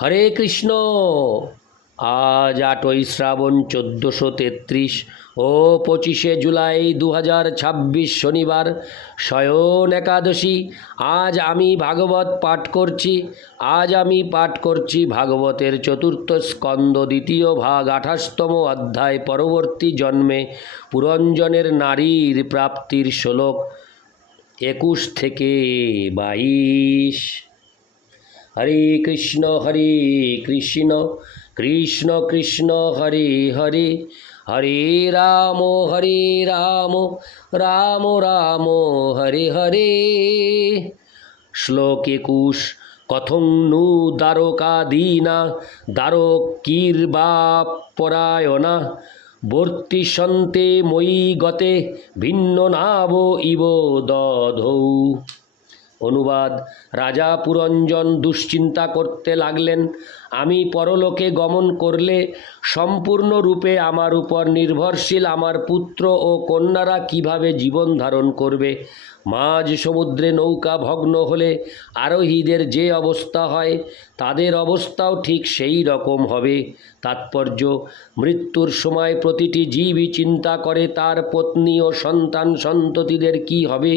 হরে কৃষ্ণ। আজ 8ই শ্রাবণ 1433 ও 25শে জুলাই 2026 শনিবার শয়ন একাদশী। আজ আমি ভাগবত পাঠ করছি। ভাগবতের চতুর্থ স্কন্দ দ্বিতীয় ভাগ 28তম অধ্যায় পরবর্তী জন্মে পুরঞ্জনের নারীর প্রাপ্তির শ্লোক 21 থেকে 22। হরে কৃষ্ণ কৃষ্ণ কৃষ্ণ হরে হরে, হরে রাম রাম রাম হরে হরে। শ্লোক 21। কথং নু দ্বারকাদীনা দ্বারকীর্বাপরায়ণা বর্তিষ্যন্তে ময়ি গতে ভিন্ন নাব ইব দধৌ। অনুবাদ: রাজা পুরঞ্জন দুশ্চিন্তা করতে লাগলেন, আমি পরলোকে গমন করলে সম্পূর্ণরূপে আমার উপর নির্ভরশীল আমার পুত্র ও কন্যারা কিভাবে জীবন ধারণ করবে। মাঝ সমুদ্রে নৌকা ভগ্ন হলে আরোহীদের যে অবস্থা হয়, তাদের অবস্থাও ঠিক সেই রকম হবে। তাৎপর্য: মৃত্যুর সময় প্রতিটি জীবই চিন্তা করে তার পত্নী ও সন্তান সন্ততিদের কী হবে।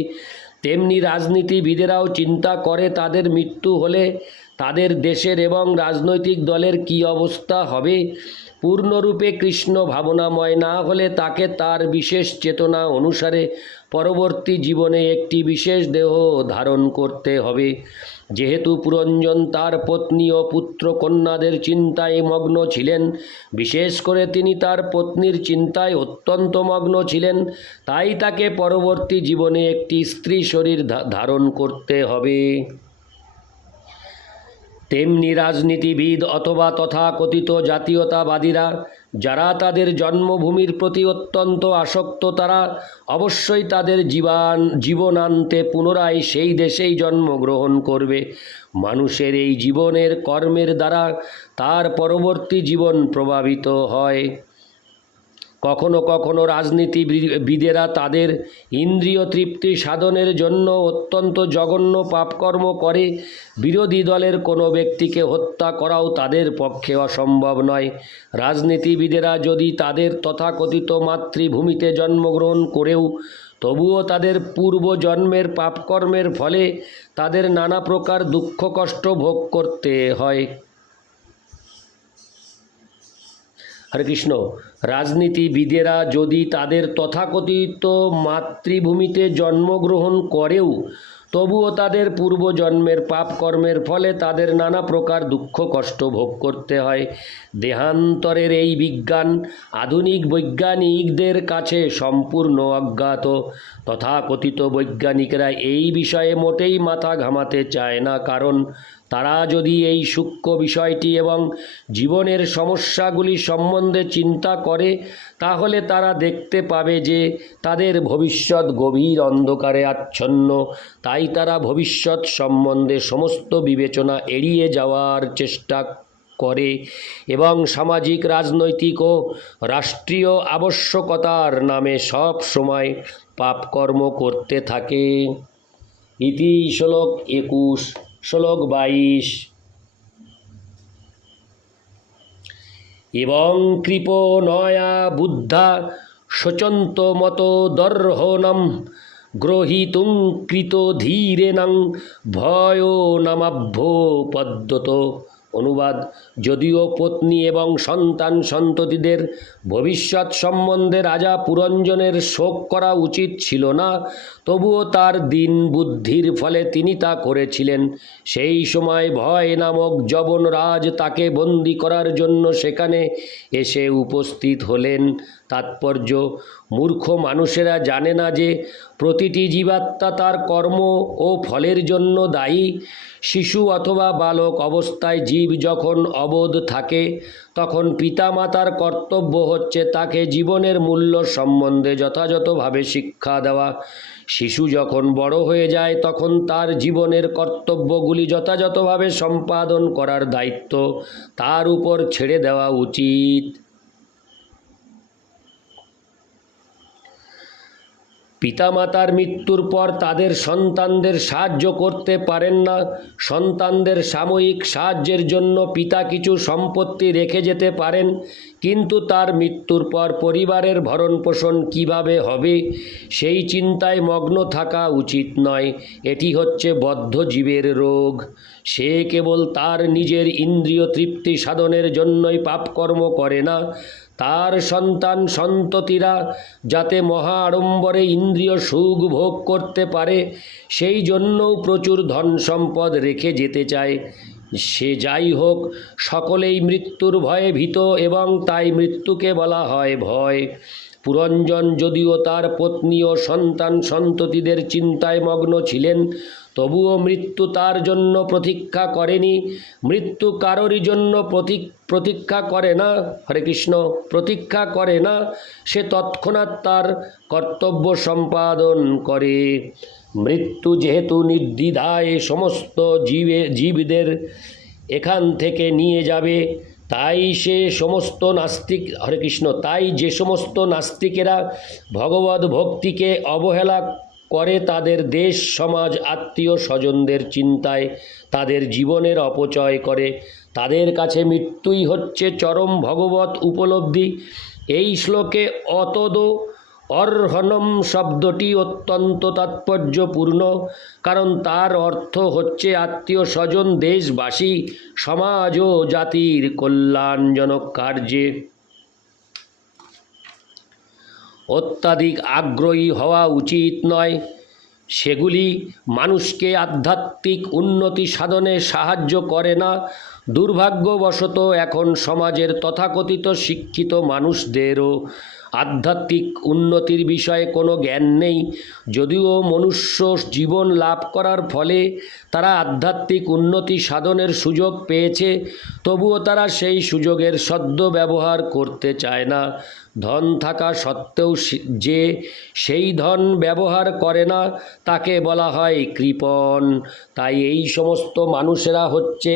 তেমনি রাজনীতিবিদেরাও চিন্তা করে তাদের মৃত্যু হলে তাদের দেশের এবং রাজনৈতিক দলের কী অবস্থা হবে। পূর্ণরূপে কৃষ্ণ ভাবনাময় না হলে তাকে তার বিশেষ চেতনা অনুসারে পরবর্তী জীবনে একটি বিশেষ দেহ ধারণ করতে হবে। যেহেতু পুরঞ্জন তার পত্নী ও পুত্র কন্যাদের চিন্তায় মগ্ন ছিলেন, বিশেষ করে তিনি তার পত্নীর চিন্তায় অত্যন্ত মগ্ন ছিলেন, তাই তাকে পরবর্তী জীবনে একটি স্ত্রী শরীর ধারণ করতে হবে। তেমনি রাজনীতিবিদ অথবা তথাকথিত জাতীয়তাবাদীরা যারা তাদের জন্মভূমির প্রতি অত্যন্ত আসক্ত, তারা অবশ্যই তাদের জীবনান্তে পুনরায় সেই দেশেই জন্মগ্রহণ করবে। মানুষের এই জীবনের কর্মের দ্বারা তার পরবর্তী জীবন প্রভাবিত হয়। কখনো কখনো রাজনীতিবিদেরা তাদের ইন্দ্রিয় তৃপ্তি সাধনের জন্য অত্যন্ত জঘন্য পাপকর্ম করে। বিরোধী দলের কোনো ব্যক্তিকে হত্যা করাও তাদের পক্ষে অসম্ভব নয়। রাজনীতিবিদেরা যদি তাদের তথাকথিত মাতৃভূমিতে জন্মগ্রহণ করেও তবুও তাদের পূর্বজন্মের পাপকর্মের ফলে তাদের নানা প্রকার দুঃখ কষ্ট ভোগ করতে হয়। হরে কৃষ্ণ। রাজনীতিবিদেরা যদি তাদের তথাকথিত মাতৃভূমিতে জন্মগ্রহণ করেও তবুও তাদের পূর্বজন্মের পাপকর্মের ফলে তাদের নানা প্রকার দুঃখ কষ্ট ভোগ করতে হয়। দেহান্তরের এই বিজ্ঞান আধুনিক বৈজ্ঞানিকদের কাছে সম্পূর্ণ অজ্ঞাত। তথাকথিত বৈজ্ঞানিকরা এই বিষয়ে মোটেই মাথা ঘামাতে চায় না, কারণ তারা যদি এই সূক্ষ্ম বিষয়টি এবং জীবনের সমস্যাগুলি সম্বন্ধে চিন্তা করে, তাহলে তারা দেখতে পাবে যে তাদের ভবিষ্যৎ গভীর অন্ধকারে আচ্ছন্ন। তাই তারা ভবিষ্যৎ সম্বন্ধে সমস্ত বিবেচনা এড়িয়ে যাওয়ার চেষ্টা করে এবং সামাজিক, রাজনৈতিক ও রাষ্ট্রীয় আবশ্যকতার নামে সব সময় পাপকর্ম করতে থাকে। ইতি শ্লোক 21। শ্লোক 22। এবং কৃপণয়া বুদ্ধা শোচন্ত মত দর্হনম গ্রহীতুং কৃত ধীরেণং ভয়ো নামাভ্যপদ্যত। অনুবাদ: যদিও পত্নী এবং সন্তান সন্ততিদের ভবিষ্যৎ সম্বন্ধে রাজা পুরঞ্জনের শোক করা উচিত ছিল না, তবুও তার দীন বুদ্ধির ফলে তিনি তা করেছিলেন। সেই সময় ভয় নামক যবনরাজ তাকে বন্দী করার জন্য সেখানে এসে উপস্থিত হলেন। তাৎপর্য: মূর্খ মানুষেরা জানে না যে প্রতিটি জীবাত্মা তার কর্ম ও ফলের জন্য দায়ী। শিশু অথবা বালক অবস্থায় জীব যখন অবোধ থাকে, তখন পিতামাতার কর্তব্য হচ্ছে তাকে জীবনের মূল্য সম্বন্ধে যথাযথভাবে শিক্ষা দেওয়া। শিশু যখন বড় হয়ে যায়, তখন তার জীবনের কর্তব্যগুলি যথাযথভাবে সম্পাদন করার দায়িত্ব তার উপর ছেড়ে দেওয়া উচিত। পিতামাতার মৃত্যুর পর তাদের সন্তানদের সাহায্য করতে পারেন না। সন্তানদের সাময়িক সাহায্যের জন্য পিতা কিছু সম্পত্তি রেখে যেতে পারেন, কিন্তু তার মৃত্যুর পর পরিবারের ভরণপোষণ কিভাবে হবে সেই চিন্তায় মগ্ন থাকা উচিত নয়। এটি হচ্ছে বদ্ধ জীবের রোগ। সে কেবল তার নিজের ইন্দ্রিয় তৃপ্তি সাধনের জন্যই পাপকর্ম করে না, তার সন্তান সন্ততিরা যাতে মহা আড়ম্বরে ইন্দ্রিয় সুখ ভোগ করতে পারে সেই জন্যও প্রচুর ধন সম্পদ রেখে যেতে চায়। সে যাই হোক, সকলেই মৃত্যুর ভয়ে ভীত এবং তাই মৃত্যুকে বলা হয় ভয়। পুরঞ্জন যদিও তার পত্নী ও সন্তান সন্ততিদের চিন্তায় মগ্ন ছিলেন, তবুও মৃত্যু তার জন্য প্রতীক্ষা করেনি। মৃত্যু কারোরই জন্য প্রতীক্ষা করে না। হরে কৃষ্ণ। প্রতীক্ষা করে না, সে তৎক্ষণাৎ তার কর্তব্য সম্পাদন করে। মৃত্যু যেহেতু নির্দ্বিধায় সমস্ত জীবদের এখান থেকে নিয়ে যাবে, তাই যে সমস্ত নাস্তিকেরা ভগবদ ভক্তিকে অবহেলা করে তাদের দেশ সমাজ আত্মীয় স্বজনদের চিন্তায় তাদের জীবনের অপচয় করে, তাদের কাছে মৃত্যুই হচ্ছে চরম ভগবত উপলব্ধি। এই শ্লোকে অতদো অর্হণম শব্দটি অত্যন্ত তাৎপর্যপূর্ণ, কারণ তার অর্থ হচ্ছে আত্মীয় স্বজন, দেশবাসী, সমাজ ও জাতির কল্যাণজনক কার্যে অত্যাধিক আগ্রহী হওয়া উচিত নয়। সেগুলি মানুষকে আধ্যাত্মিক উন্নতি সাধনে সাহায্য করে না। দুর্ভাগ্যবশত এখন সমাজের তথাকথিত শিক্ষিত মানুষদেরও আধ্যাত্মিক উন্নতির বিষয়ে কোনো জ্ঞান নেই। যদিও মনুষ্য জীবন লাভ করার ফলে তারা আধ্যাত্মিক উন্নতি সাধনের সুযোগ পেয়েছে, তবুও তারা সেই সুযোগের সদ্ব্যবহার করতে চায় না। ধন থাকা সত্ত্বেও যে সেই ধন ব্যবহার করে না তাকে বলা হয় কৃপণ। তাই এই সমস্ত মানুষেরা হচ্ছে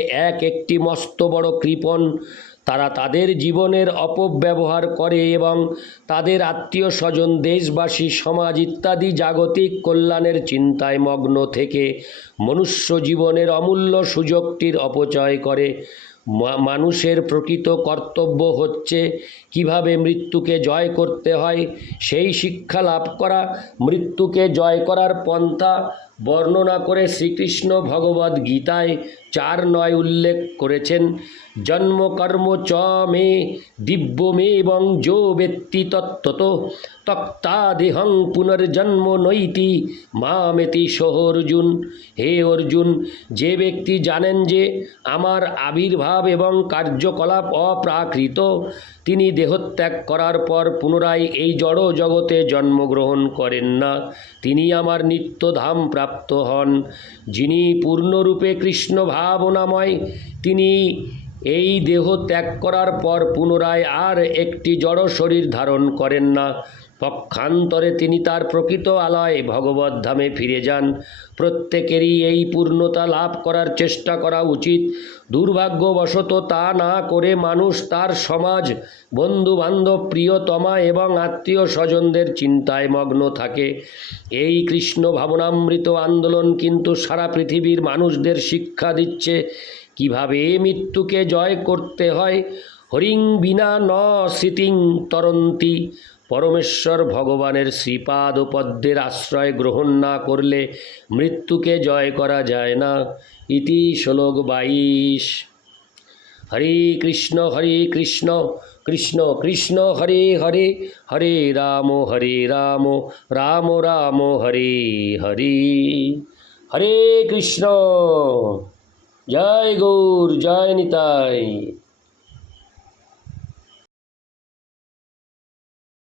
একটি মস্ত বড় কৃপণ। তারা তাদের জীবনের অপব্যবহার করে এবং তাদের আত্মীয় স্বজন, দেশবাসী, সমাজ ইত্যাদি জাগতিক কল্যাণের চিন্তায় মগ্ন থেকে মনুষ্য জীবনের অমূল্য সুযোগটির অপচয় করে। মানুষের প্রকৃত কর্তব্য হচ্ছে কিভাবে মৃত্যুকে জয় করতে হয় সেই শিক্ষা লাভ করা। মৃত্যুকে জয় করার পন্থা বর্ণনা করে শ্রীকৃষ্ণ ভগবদ্ গীতায় 4:9 উল্লেখ করেছেন। জন্ম কর্ম চ মে দিব্যমেবং যো বেত্তি তত্ত্বতো তক্তাদেহং পুনর্জন্ম নৈতি মামেতি সহ অর্জুন। হে অর্জুন, যে ব্যক্তি জানেন যে আমার আবির্ভাব এবং কার্যকলাপ অপ্রাকৃত, তিনি দেহত্যাগ করার পর পুনরায় এই জড় জগতে জন্মগ্রহণ করেন না, তিনি আমার নিত্যধাম প্রাপ্ত হন। যিনি পূর্ণরূপে কৃষ্ণ ভাবনাময়, তিনি এই দেহ ত্যাগ করার পর পুনরায় আর একটি জড় শরীর ধারণ করেন না। পক্ষান্তরে তিনি তার প্রকৃত আলয় ভগবত ধামে ফিরে যান। প্রত্যেকেরই এই পূর্ণতা লাভ করার চেষ্টা করা উচিত। দুর্ভাগ্যবশত তা না করে মানুষ তার সমাজ, বন্ধুবান্ধব, প্রিয়তমা এবং আত্মীয় স্বজনদের চিন্তায় মগ্ন থাকে। এই কৃষ্ণ ভাবনামৃত আন্দোলন কিন্তু সারা পৃথিবীর মানুষদের শিক্ষা দিচ্ছে কিভাবে মৃত্যুকে জয় করতে হয়। হরিং বিনা ন স্মৃতিং তরন্তি। পরমেশ্বর ভগবানের শ্রীপাদ ও পদ্মের আশ্রয় গ্রহণ না করলে মৃত্যুকে জয় করা যায় না। ইতি শ্লোক 22। হরে কৃষ্ণ কৃষ্ণ কৃষ্ণ হরে হরে, হরে রাম রাম রাম হরে হরে। হরে কৃষ্ণ। জয় গৌর, জয় নিতাই।